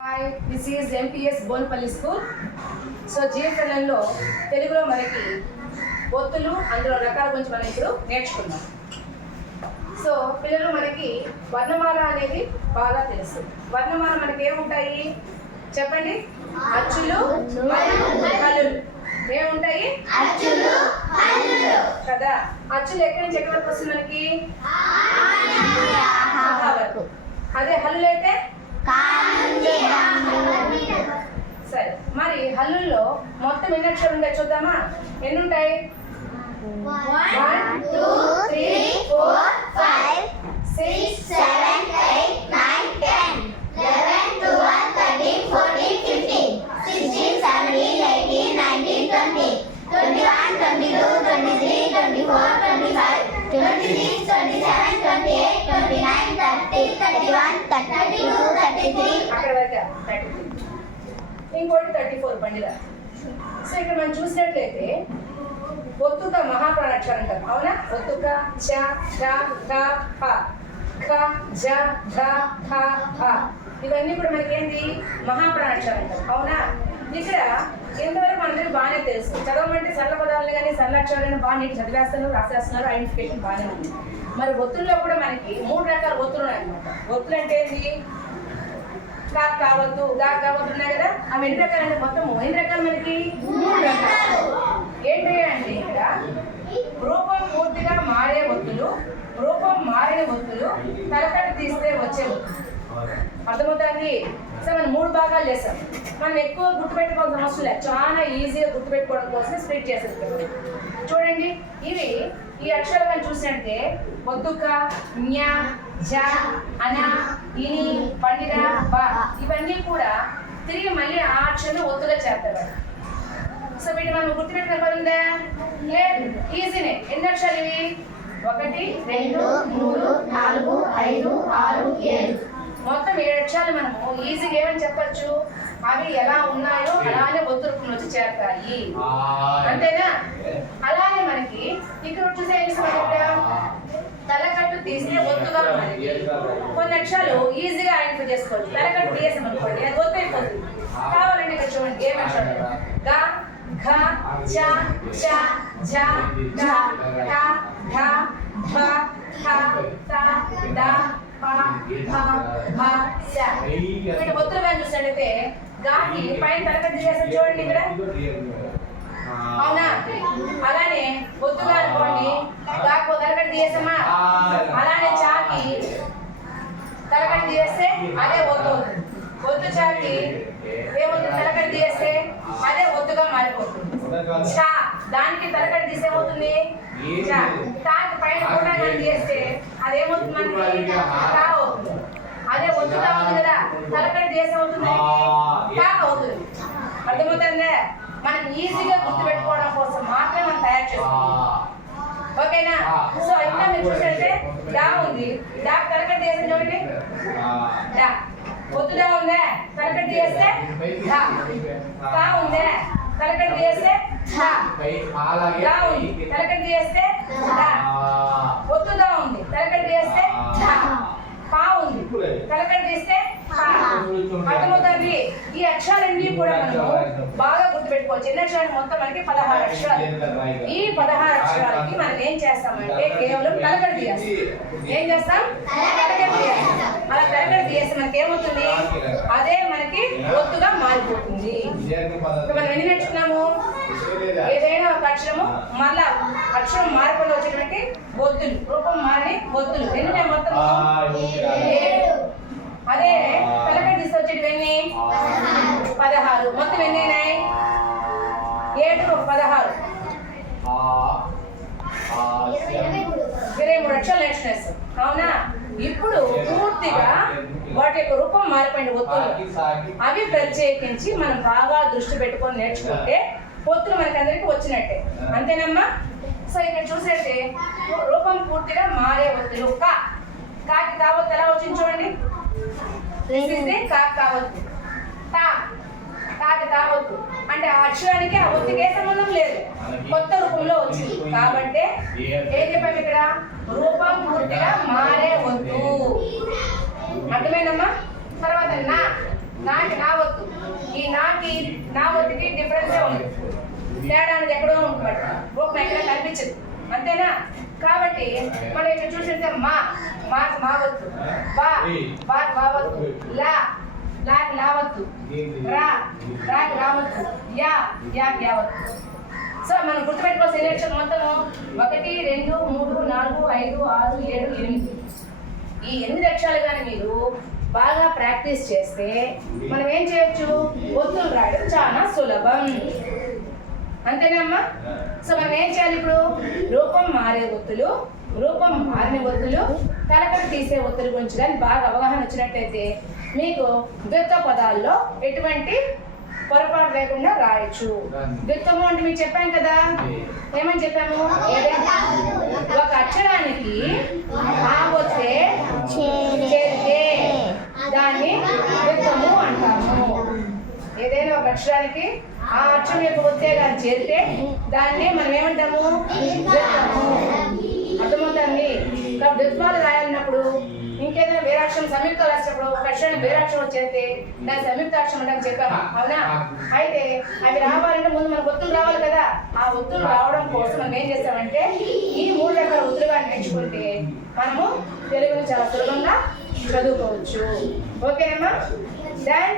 Hi, this is MPS Bonpalli School. So జీవితంలో తెలుగులో మనకి ఒత్తులు అందులో రకాల గురించి మనం ఇప్పుడు నేర్చుకుందాం. సో పిల్లలు మనకి వర్ణమాల అనేది బాగా తెలుసు. వర్ణమాల మనకి ఏముంటాయి చెప్పండి? అచ్చులు హల్లులు. ఏముంటాయి? అచ్చులు హల్లులు కదా. అచ్చులు ఎక్కడి నుంచి ఎక్కడి వరకు వస్తుంది మనకి? వరకు. అదే హల్లులు అయితే సరే. మరి హల్లుల్లో మొత్తం ఎన్ని అక్షరాలు ఉంటాయి చూద్దామా? ఎన్ని ఉంటాయి? 1 2 3 4 5 6 7 8 9 10 11 12 13 14 15 16 17 18 19 20 21 22 23 24 25 26 27 28 29 30 31 32 33 అక్కడ వరకు 33. ఇంకోటి 34 పండిద. సో ఇక్కడ మనం చూసినట్లయితే ఒత్తుక మహాప్రాణాక్షరం అంటారు, అవునా? ఒత్తుక చ ఛ ఠ ఫ ఖ జ ఝ ఠ ఫ ఇవన్నీ కూడా మనకి ఏంటి? మహాప్రాణాక్షరం అంటారు, అవునా? ఇక్కడ ఎంతవరకు మనందరికీ బాగానే తెలుసు. చదవమంటే సరళ పదాలను కానీ సరళ అక్షరాలను బాగా నీటి చదివేస్తున్నారు, రాసేస్తున్నారు, ఐడెంటిఫికేషన్ బాగానే ఉంది. మరి ఒత్తుల్లో కూడా మనకి 3 రకాల ఒత్తులు ఉన్నాయి అన్నమాట. ఒత్తులు అంటే ఏంటి? కాక్ కావద్దు, గా కావద్దు ఉన్నాయి కదా. అవి ఎన్ని రకాలు అంటే మొత్తము ఎన్ని రకాలు మనకి? 3 రకాలు. ఏంటి అంటే ఇక్కడ రూపం పూర్తిగా మారే ఒత్తులు, రూపం మారిన ఒత్తులు, తలకట్టు తీస్తే వచ్చే ఒత్తులు. అర్థమవుతుంది? సో మనం 3 భాగాలు చేస్తాం. మనం ఎక్కువ గుర్తుపెట్టుకోవాల్సిన అవసరం లేదు, చాలా ఈజీగా గుర్తుపెట్టుకోవడం కోసం స్ప్లిట్ చేసేది. చూడండి, ఇవి ఈ అక్షరాలను చూసినట్టే ఒత్తుక, జ్ఞ, జ, అన, ఇని, పండిద, బ ఇవన్నీ కూడా తిరిగి మళ్ళీ ఆ అక్షరం ఒత్తుగా చేస్తారు. సో వీటి మనం గుర్తుపెట్టిన పనుందా? లేదు, ఈజీనే. ఎన్ని అక్షరాలు ఇవి? 1 2 3 4 5 6 7 మొత్తం 7 అక్షరాలు మనము ఈజీగా ఏమని చెప్పచ్చు? అవి ఎలా ఉన్నాయో అలానే ఒత్తు రూపంలో వచ్చి చేరతాయి, అంతేనా? అలానే మనకి ఇక్కడ చూసే తలకట్టు తీస్తే ఒత్తుగా మనకి కొన్ని అక్షరాలు ఈజీగా ఐడెంటిఫై చేసుకోవచ్చు. తలకట్టు తీసాం అనుకోండి, అది ఒత్తు అయిపోతుంది. కావాలంటే ఇక్కడ చూడండి ఏం అక్షరాలు? గ, ఘ, చ, చ, ఝ, ఢ, ఠ, ఢ, ఢ, ఠ, త, ద, ప, ఫ, భ, శ. వీటి ఒత్తులుగా చూసినట్టయితే గాకి పైన తలకట్టు చేస్తాం చూడండి ఇక్కడ, అవునా? అలానే ఒత్తుగా అనుకోండి, గాకు తలకట్టు తీసామా, అలానే చాకి తలకట్టు తీస్తే అదే ఒత్తు అవుతుంది. ఒత్తు చాకి ఏమవుతుంది? తలకట్టు తీస్తే అదే ఒత్తుగా మారిపోతుంది. చా దానికి తలకట్టు తీసేమవుతుంది? చా. తాకి పైన కూడా తీస్తే అదేమవుతుంది? మనకి తా అవుతుంది. అదే ఒత్తుగా ఉంది కదా, తలకట్టు చేసేమవుతుంది? తా అవుతుంది. అర్థమవుతుందా? మనం ఈజీగా గుర్తుపెట్టుకోవడం కోసం మాత్రమే మనం తయారు చేసుకుంటాం, ఓకేనా? సో ఇంకా మీరు చూసినట్టే డా ఉంది, డా తలకట్టు చేసిన చూడండి, డా ఒత్తుగా ఉందే, తలకట్టు చేస్తే డా. కా ఉందే, తలకట్టు చేస్తే డా. డా ఉంది, తలకట్టు చేస్తే డా. ఒత్తుగా ఉంది, తలకట్టు చేస్తే డా. పా ఉంది, తలకట్టు చేస్తే పా. అర్థమవుతుంది? ఈ అక్షరాలన్నీ కూడా మనము బాగా గుర్తుపెట్టుకోవచ్చు. ఎన్ని అక్షరాలు? మొత్తం మనకి 16 అక్షరాలు. ఈ 16 అక్షరాలకి మనం ఏం చేస్తామంటే కేవలం తలకట్టు తీయాలి. ఏం చేస్తాం? తలకట్టు తీయాలి. అలా తలకట్టు తీస్తే మనకి ఏమవుతుంది? అదే మనకి ఒత్తుగా మారిపోతుంది. మనం ఎన్ని నేర్చుకున్నాము? ఏదైనా ఒక అక్షరము మళ్ళా అక్షరం మార్పులో వచ్చేటువంటి ఒత్తులు, రూపం మారి ఒత్తులు ఎన్ని మొత్తం? 7. అదే తలకట్టు తీసి వచ్చేటివన్నీ 16. మొత్తం ఎన్ని అయినాయి? 7 16 23 అక్షరాలు నేర్చుకునేస్తాం, అవునా? ఇప్పుడు పూర్తిగా వాటి యొక్క రూపం మారిపోయిన ఒత్తులు అవి ప్రత్యేకించి మనం బాగా దృష్టి పెట్టుకొని నేర్చుకుంటే ఒత్తులు మనకి అందరికి వచ్చినట్టే, అంతేనమ్మా? సో ఇక్కడ చూసేస్తే రూపం పూర్తిగా మారే ఒత్తులు. కా, కాకి కావద్దు ఎలా వచ్చింది చూడండి, కాకి కావద్దు. తా, కాకి కావద్దు అంటే ఆ అక్షరానికి ఆ ఒత్తికే సంబంధం లేదు, కొత్త రూపంలో వచ్చింది కాబట్టి ఏం చెప్పాము ఇక్కడ? రూపం పూర్తిగా మారే ఒత్తు. అర్థమైందమ్మా? తర్వాత నా, నాకి నా ఒత్తు. ఈ నాకి నా ఒత్తుకి డిఫరెన్సే ఉంది. తేడా అనేది ఎక్కడో ఉంటుంది, రూపం ఎక్కడ కనిపించదు, అంతేనా? కాబట్టి మనం ఇక్కడ చూసితే మా మా మా వత్తు, బా బా బా వత్తు, లా లాకి లా వత్తు, రా రాకి రా వత్తు, యా యాకి యా వత్తు. సో మనం గుర్తుపెట్టుకోవాల్సిన ఎన్ని అక్షరాలు మొత్తము 1 2 3 4 5 6 7 8. ఈ 8 అక్షరాలు కానీ మీరు బాగా ప్రాక్టీస్ చేస్తే మనం ఏం చేయొచ్చు, ఒత్తులు రాయడం చాలా సులభం, అంతేనమ్మా? సో మనం ఏం చేయాలి ఇప్పుడు, రూపం మారే ఒత్తులు, రూపం మారిన ఒత్తులు, తలకడ తీసే ఒత్తుల గురించి కానీ బాగా అవగాహన వచ్చినట్టయితే మీకు ద్విత్వ పదాల్లో ఎటువంటి పొరపాటు లేకుండా రాయొచ్చు. ద్విత్వము అంటే మీకు చెప్పాం కదా, ఏమని చెప్పాము, ఏదైనా ఒక అక్షరానికి ఆ ఒత్తే చేరితే దాన్ని ద్విత్వము అంటాము. ఏదైనా ఒక అక్షరానికి ఆ అక్షరం యొక్క ఒత్తే కానీ చేరితే దాన్ని మనం ఏమంటాము, ద్విత్వము. అర్థమవుతుంది? కాబట్టి ద్విత్వాలు రాయాలన్నప్పుడు ఇంకేదైనా వేరాక్షరం సంయుక్త రాసినప్పుడు ఒక అక్షరాన్ని వేరాక్షరం చేస్తే దాన్ని సంయుక్తాక్షరం అని చెప్పాము, అవునా? అయితే అవి రావాలంటే ముందు మనకు ఒత్తులు రావాలి కదా. ఆ ఒత్తులు రావడం కోసం మనం ఏం చేస్తామంటే ఈ 3 రకాల ఒత్తులుగా నేర్చుకుంటే మనము తెలుగుని చాలా సులభంగా చదువుకోవచ్చు. ఓకేనమ్మా? డన్.